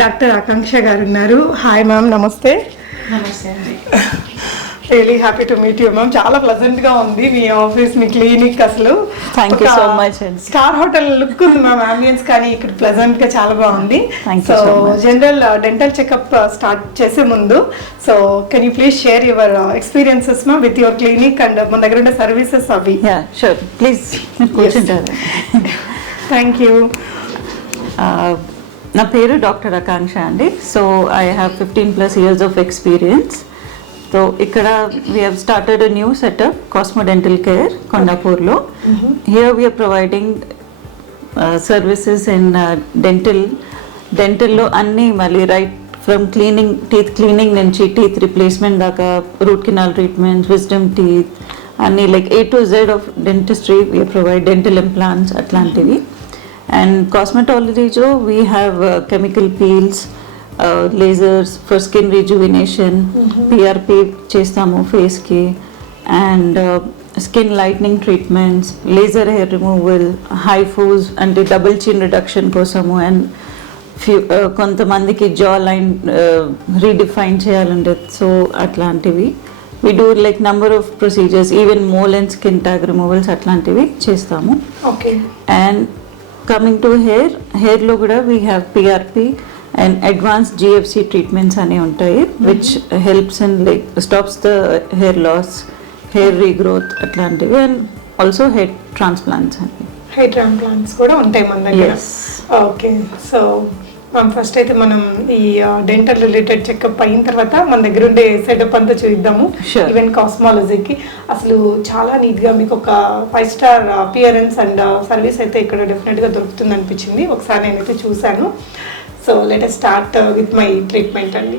Doctor ఆకాంక్ష గారు ఉన్నారు. Hi ma'am, నమస్తే. నమస్తే అండి. Really happy to meet you ma'am. చాలా ప్లెజెంట్ గా ఉంది మీ ఆఫీస్, మీ క్లినిక్. అసలు థ్యాంక్ యూ సో మచ్ అండి. స్టార్ హోటల్ లుక్ ఉంది మ్యామ్, అంబియన్స్ కానీ ఇక్కడ ప్లెజెంట్ గా చాలా బాగుంది. Thank so you so much. General dental checkup start చేసే ముందు, so can you please share your experiences ma'am with your clinic and మన దగ్గర ఉండే సర్వీసెస్ అవి. యా షూర్, ప్లీజ్ కూర్చుంటారు. Thank you. నా పేరు డాక్టర్ ఆకాంక్ష అండి. So I have 15+ years of experience. So ఇక్కడ we have started a new setup, cosmo dental care, కొండాపూర్లో. Here we are providing services in డెంటల్లో అన్నీ, మళ్ళీ right from cleaning, teeth cleaning నుంచి టీత్ రిప్లేస్మెంట్ దాకా, root canal treatment, wisdom teeth అన్నీ, like A to Z of dentistry we provide. Dental implants అట్లాంటివి. And కాస్మెటాలజీలో we have chemical peels, lasers for skin rejuvenation, PRP చేస్తాము ఫేస్కి, and skin lightening treatments, laser hair removal, HIFUs అంటే double chin reduction కోసము, and కొంతమందికి jaw line redefine చేయాలంటే so అట్లాంటివి. we do like number of procedures, even mole and skin tag removals అట్లాంటివి చేస్తాము. Okay. And coming to హెయిర్లో కూడా we have PRP and advanced GFC treatments అనేవి ఉంటాయి, which helps in like stops the hair loss, hair regrowth అట్లాంటివి, and also hair transplants అని. Hair transplants కూడా ఉంటాయి మన దగ్గర. ఓకే. సో మ్యామ్, ఫస్ట్ అయితే మనం ఈ డెంటల్ రిలేటెడ్ చెకప్ అయిన తర్వాత మన దగ్గర ఉండే సెటప్ అంతా చూద్దాము. ఈవెన్ కాస్మాలజీకి అసలు చాలా నీట్గా మీకు ఒక 5 star అపియరెన్స్ అండ్ సర్వీస్ అయితే ఇక్కడ డెఫినెట్గా దొరుకుతుంది అనిపించింది. ఒకసారి నేనైతే చూశాను. So let us start with my treatment అండి.